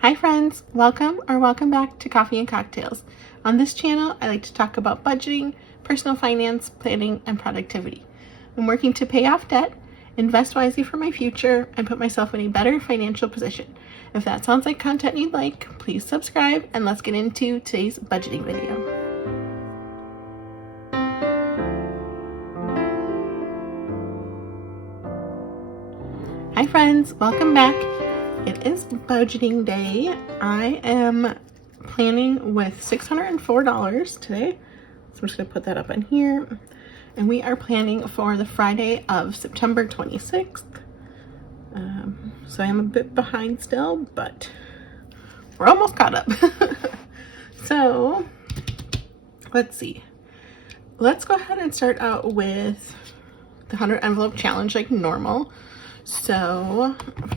Hi friends, welcome back to Coffee and Cocktails. On this channel, I like to talk about budgeting, personal finance, planning, and productivity. I'm working to pay off debt, invest wisely for my future, and put myself in a better financial position. If that sounds like content you'd like, please subscribe and let's get into today's budgeting video. Hi friends, welcome back. It is budgeting day. I am planning with $604 today. So I'm just gonna put that up in here. And we are planning for the Friday of September 26th. So I am a bit behind still, but we're almost caught up. So let's see. Let's go ahead and start out with the 100 envelope challenge like normal. So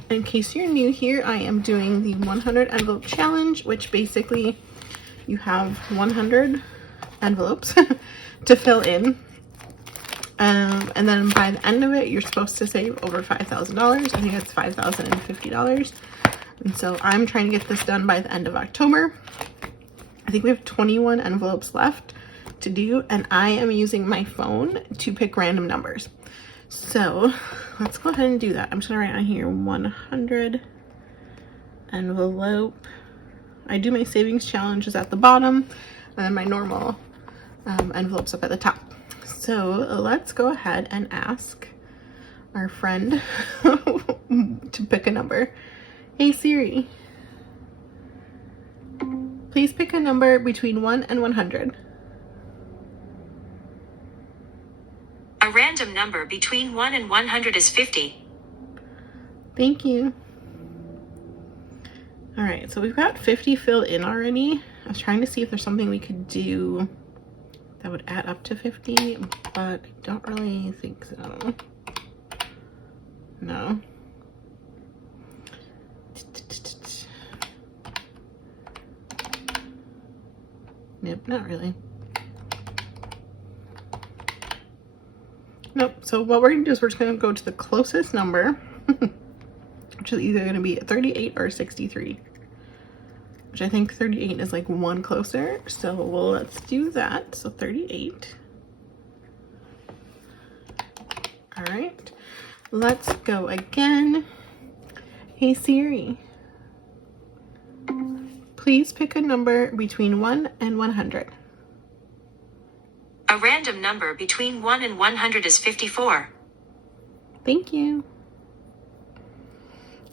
in case you're new here, I am doing the 100 envelope challenge, which basically you have 100 envelopes to fill in. And then by the end of it, you're supposed to save over $5,000. I think it's $5,050. And so I'm trying to get this done by the end of October. I think we have 21 envelopes left to do, and I am using my phone to pick random numbers. So let's go ahead and do that. I'm just gonna write on here 100 envelope. I do my savings challenges at the bottom and then my normal envelopes up at the top. So let's go ahead and ask our friend to pick a number. Hey Siri, please pick a number between 1 and 100. A random number between 1 and 100 is 50. Thank you. All right, so we've got 50 filled in already. I was trying to see if there's something we could do that would add up to 50, but I don't really think so. No. Nope, not really. Nope, so what we're gonna do is we're just gonna go to the closest number, which is either gonna be 38 or 63, which I think 38 is like one closer. So let's do that. So 38. All right, let's go again. Hey Siri, please pick a number between 1 and 100. A random number between 1 and 100 is 54. Thank you.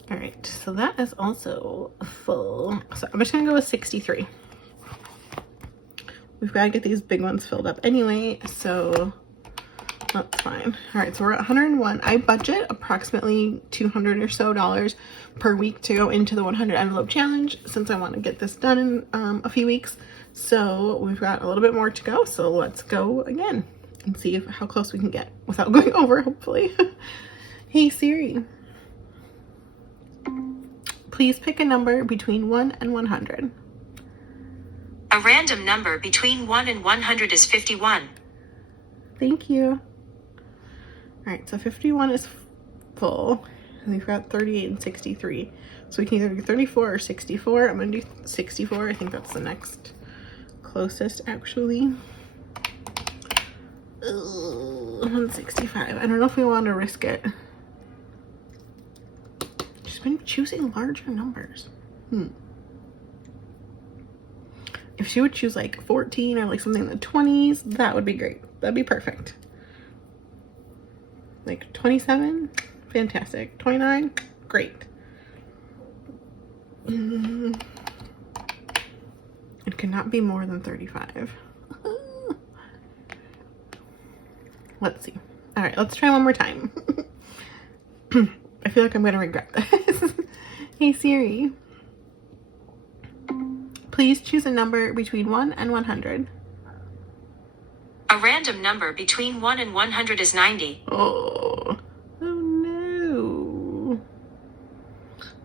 All right, so that is also full. So I'm just gonna go with 63. We've got to get these big ones filled up anyway, so that's fine. All right, so we're at 101. I budget approximately $200 or so per week to go into the 100 envelope challenge since I want to get this done in a few weeks. So we've got a little bit more to go. So let's go again and see how close we can get without going over, hopefully. Hey Siri, please pick a number between 1 and 100. A random number between 1 and 100 is 51. Thank you. All right, so 51 is full, and we've got 38 and 63. So we can either do 34 or 64. I'm gonna do 64. I think that's the next closest, actually. 165. I don't know if we want to risk it. Just been choosing larger numbers. If she would choose like 14 or like something in the 20s, that would be great. That'd be perfect. Like 27, fantastic. 29, great. It cannot be more than 35. Let's see. All right, let's try one more time. I feel like I'm gonna regret this. Hey Siri, please choose a number between 1 and 100. A random number between 1 and 100 is 90. Oh no.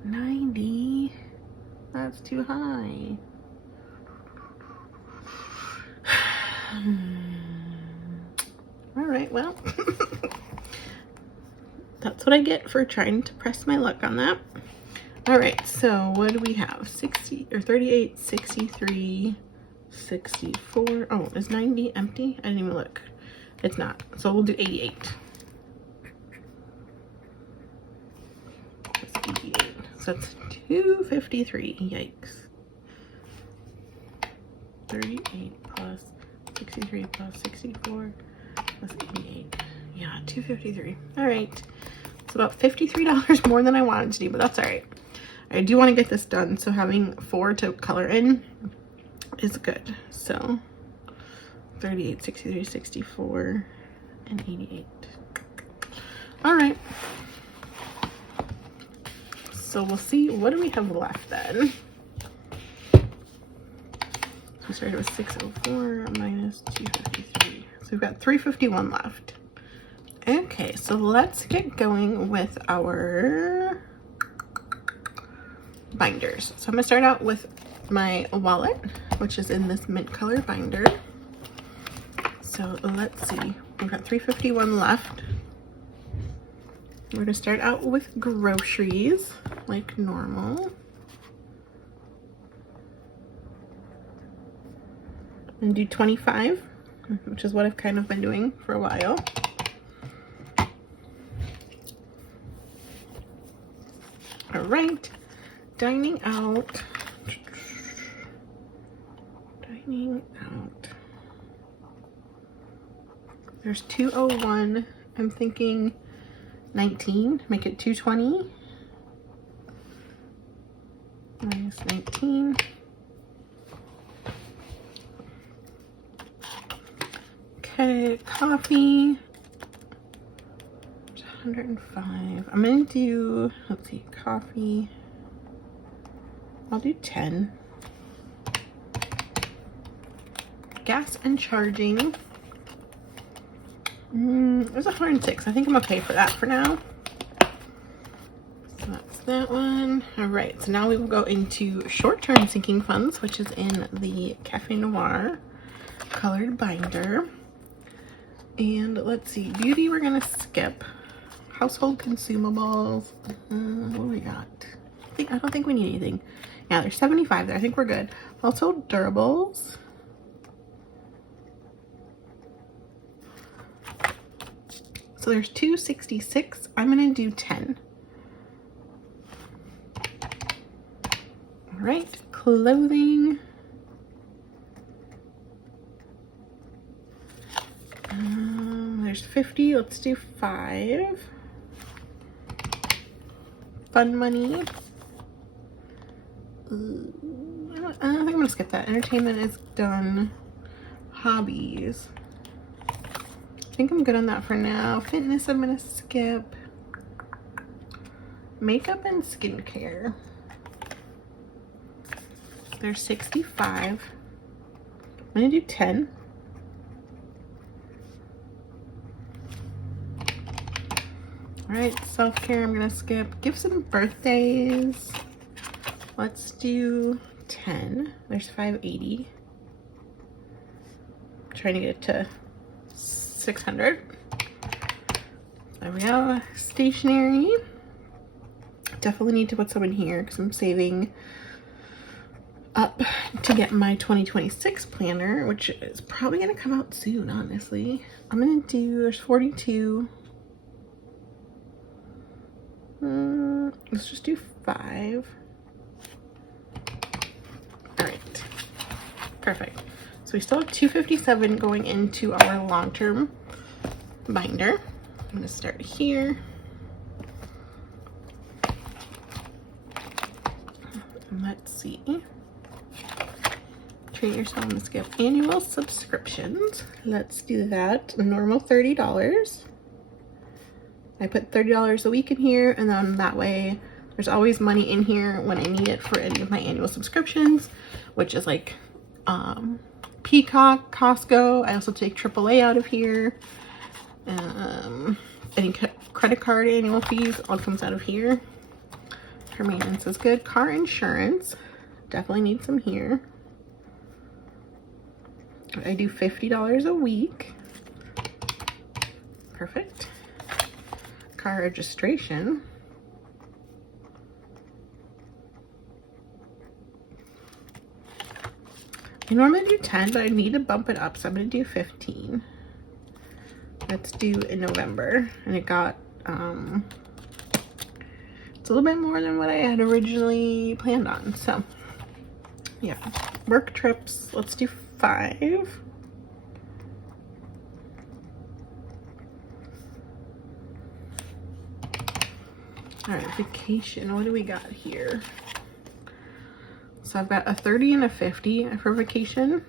90. That's too high. All right, well, that's what I get for trying to press my luck on that. All right, so what do we have? 60 or 38, 63, 64. Oh, is 90 empty? I didn't even look. It's not. So we'll do 88. That's 88. So that's 253. Yikes. 38 plus 63 plus 64 plus 88. Yeah, 253. All right. It's about $53 more than I wanted to do, but that's all right. I do want to get this done, so having 4 to color in is good. So 38, 63, 64, and 88. All right. So we'll see, what do we have left then? So we started with 604 minus 253. So we've got 351 left. Okay, so let's get going with our binders. So I'm gonna start out with my wallet, which is in this mint color binder. So let's see, we've got 351 left. We're gonna start out with groceries like normal. And do 25, which is what I've kind of been doing for a while. All right, dining out. Dining out. There's 201. I'm thinking 19. Make it 220. Minus 19. Okay, coffee. 105. I'm gonna do, let's see, coffee. I'll do 10. Gas and charging. There's 106. I think I'm okay for that for now. So that's that one. All right, so now we will go into short-term sinking funds, which is in the Cafe Noir colored binder. And let's see, beauty we're gonna skip. Household consumables. What do we got? I don't think we need anything. Yeah, there's 75 there. I think we're good. Also durables. So there's 266. I'm gonna do 10. All right, clothing. There's 50. Let's do 5. Fun money. I think I'm gonna skip that. Entertainment is done. Hobbies. I think I'm good on that for now. Fitness, I'm gonna skip. Makeup and skincare. There's 65. I'm gonna do 10. All right, self-care, I'm gonna skip. Gifts and birthdays. Let's do 10. There's 580. I'm trying to get it to 600. There we go. Stationery. Definitely need to put some in here because I'm saving up to get my 2026 planner, which is probably gonna come out soon, honestly. I'm gonna do, there's 42. Let's just do 5. All right, perfect. So we still have 257 going into our long-term binder. I'm gonna start here. And let's see. Treat yourself and skip annual subscriptions. Let's do that. Normal $30. I put $30 a week in here, and then that way there's always money in here when I need it for any of my annual subscriptions, which is like Peacock, Costco. I also take AAA out of here. Any credit card annual fees all comes out of here. For maintenance is good. Car insurance, definitely need some here. I do $50 a week. Perfect. Car registration. I normally do 10, but I need to bump it up, so I'm gonna do 15. That's due in November, and it got, it's a little bit more than what I had originally planned on, so yeah. Work trips, let's do 5. All right, vacation, what do we got here? So I've got a 30 and a 50 for vacation.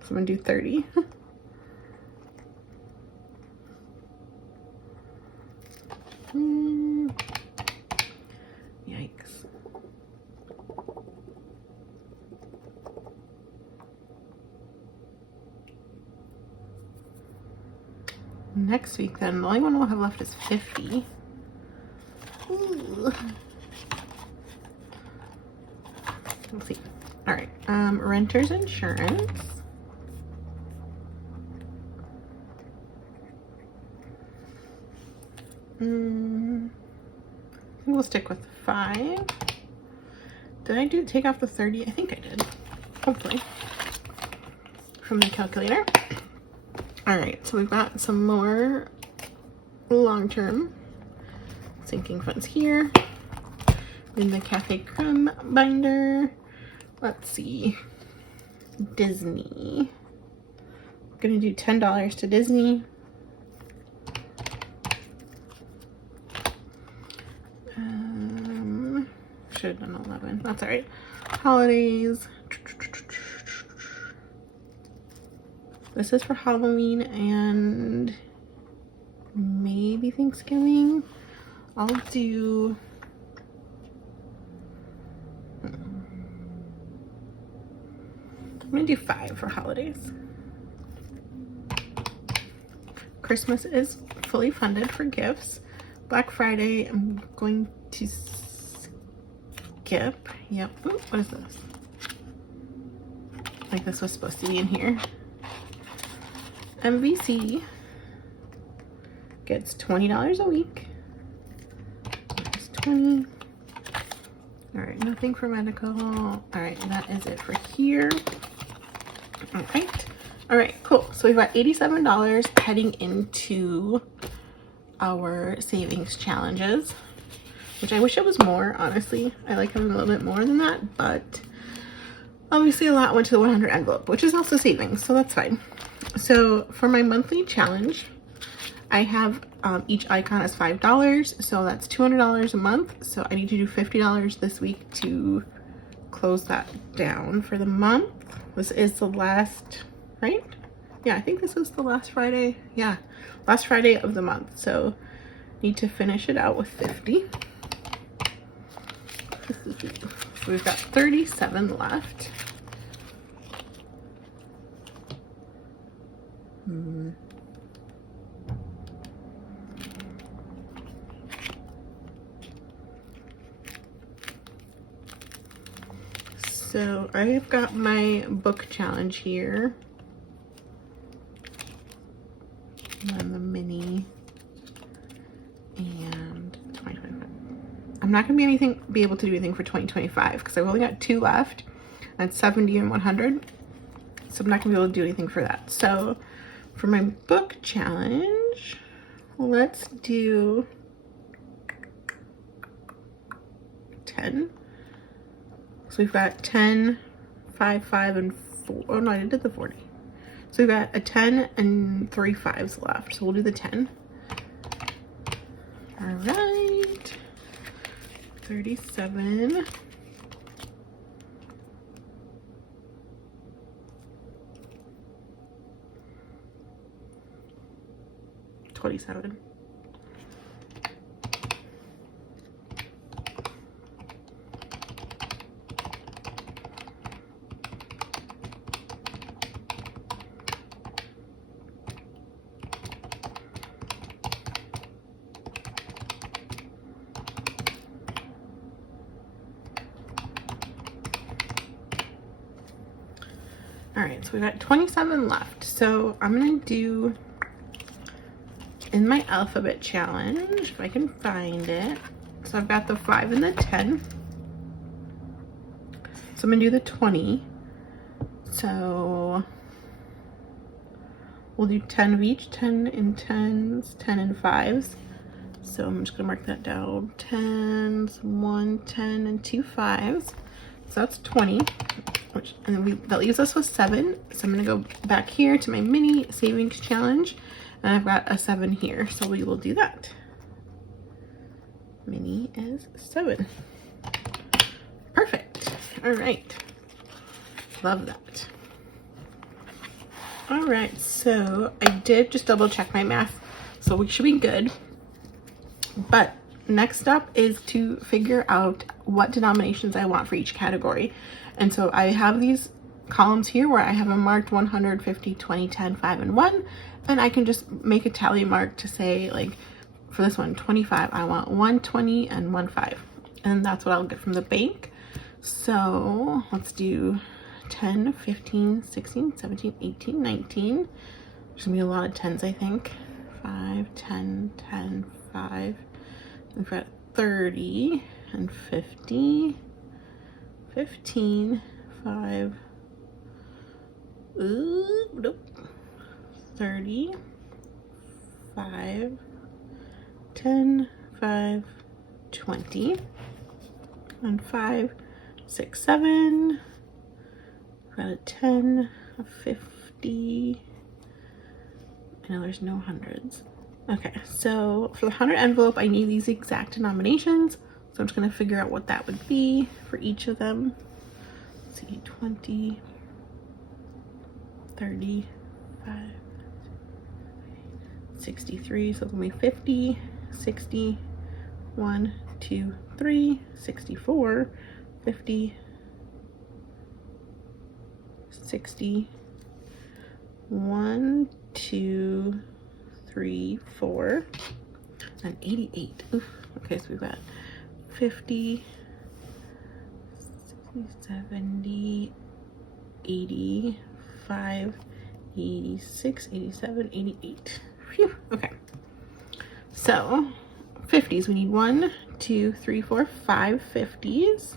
So I'm gonna do 30. Yikes. Next week then, the only one we'll have left is 50. Ooh. Let's see. All right, renter's insurance. I think we'll stick with 5. Did I take off the 30? I think I did. Hopefully. From the calculator. All right, so we've got some more long-term sinking funds here. In the Cafe Crumb binder. Let's see. Disney. I'm gonna do $10 to Disney. Should have done 11. That's all right. Holidays. This is for Halloween and maybe Thanksgiving. I'll do I'm gonna do 5 for holidays. Christmas is fully funded for gifts. Black Friday, I'm going to skip. Yep. Ooh, what is this? Like this was supposed to be in here. MVC gets $20 a week. That's 20. All right, nothing for medical. All right, that is it for here. All right, cool. So we've got $87 heading into our savings challenges, which I wish it was more, honestly. I like having a little bit more than that, but obviously a lot went to the 100 envelope, which is also savings, so that's fine. So for my monthly challenge, I have each icon is $5, so that's $200 a month. So I need to do $50 this week to close that down for the month. This is the last, right? Yeah, I think this is the last Friday. Yeah, last Friday of the month. So need to finish it out with 50. So we've got 37 left. So I've got my book challenge here. And the mini. And 2025. I'm not gonna be able to do anything for 2025 because I've only got 2 left. That's 70 and 100. So I'm not gonna be able to do anything for that. So for my book challenge, let's do 10. So we've got 10, 5, 5, and 4. Oh no, I did the 40. So we've got a 10 and 3 5s left. So we'll do the 10. All right. 37. $27. All right, so we've got 27 left. So I'm gonna do in my alphabet challenge, if I can find it. So I've got the 5 and the 10. So I'm gonna do the 20. So we'll do 10 of each, 10 in 10s, 10 in 5s. So I'm just gonna mark that down. 10s, 1 10 and 2 5s. So that's 20, and then that leaves us with 7. So I'm gonna go back here to my mini savings challenge, and I've got a 7 here. So we will do that. Mini is 7. Perfect. All right. Love that. All right, so I did just double check my math, so we should be good. But next up is to figure out what denominations I want for each category. And so I have these columns here where I have them marked 100, 50, 20, 10, 5, and 1. And I can just make a tally mark to say, like, for this one, 25, I want 120 and 15. And that's what I'll get from the bank. So let's do 10, 15, 16, 17, 18, 19. There's gonna be a lot of 10s, I think. 5, 10, 10, 5. We've got 30 and 50, 15, 5, nope, 30, 5, 10, 5, 20, and 5, 6, 7, got a 10, a 50, I know there's no hundreds. Okay, so for the 100 envelope, I need these exact denominations. So I'm just gonna figure out what that would be for each of them. Let's see, 20, 35, 63, so it's only 50, 60, 1, 2, 3, 64, 50, 60, 1, 2, 3, 4, and 88. Oof. Okay, so we've got 50, 60, 70, 85, 86, 87, 88. Phew. Okay. So 50s, we need 1, 2, 3, 4, 5 50s.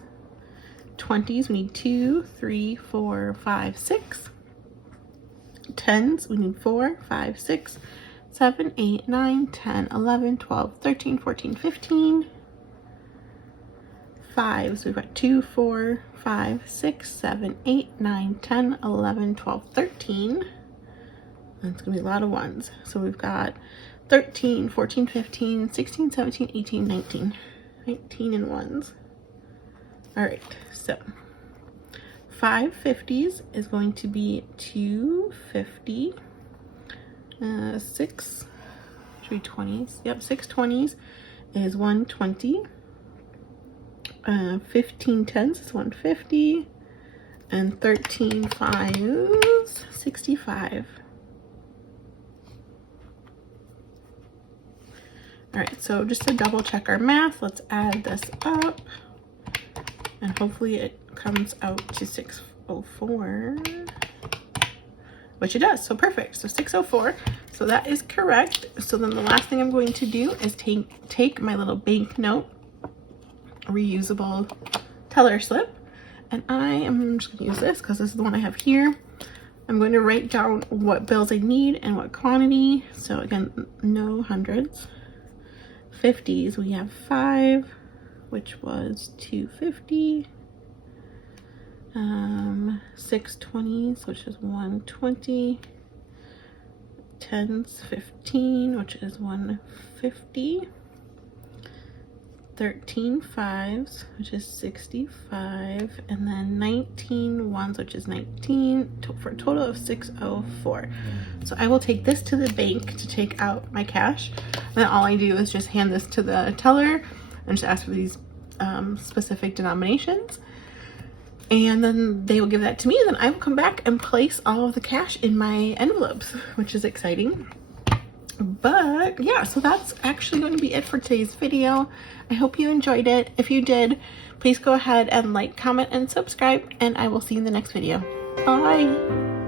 20s, we need 2, 3, 4, 5, 6. 10s, we need 4, 5, 6, 7, 8, 9, 10, 11, 12, 13, 14, 15. 5s, we've got 2, 4, 5, 6, 7, 8, 9, 10, 11, 12, 13. And it's gonna be a lot of 1s. So we've got 13, 14, 15, 16, 17, 18, 19. 19 and 1s. All right, so 5 50s is going to be 250. 6 should be 20s. Yep, 6 20s is 120. 15 10s is 150. And 13 5s, 65. All right, so just to double check our math, let's add this up. And hopefully it comes out to 604, which it does, so perfect. So 604, so that is correct. So then the last thing I'm going to do is take my little banknote reusable teller slip, and I am just gonna use this because this is the one I have here. I'm going to write down what bills I need and what quantity. So again, no hundreds. 50s, we have 5, which was 250. 6 20s, which is 120. 10s, 15, which is 150. 13 5s, which is 65, and then 19 1s, which is 19, for a total of 604. So I will take this to the bank to take out my cash. And then all I do is just hand this to the teller and just ask for these specific denominations. And then they will give that to me, and then I will come back and place all of the cash in my envelopes, which is exciting. But yeah, so that's actually going to be it for today's video. I hope you enjoyed it. If you did, please go ahead and like, comment, and subscribe, and I will see you in the next video. Bye.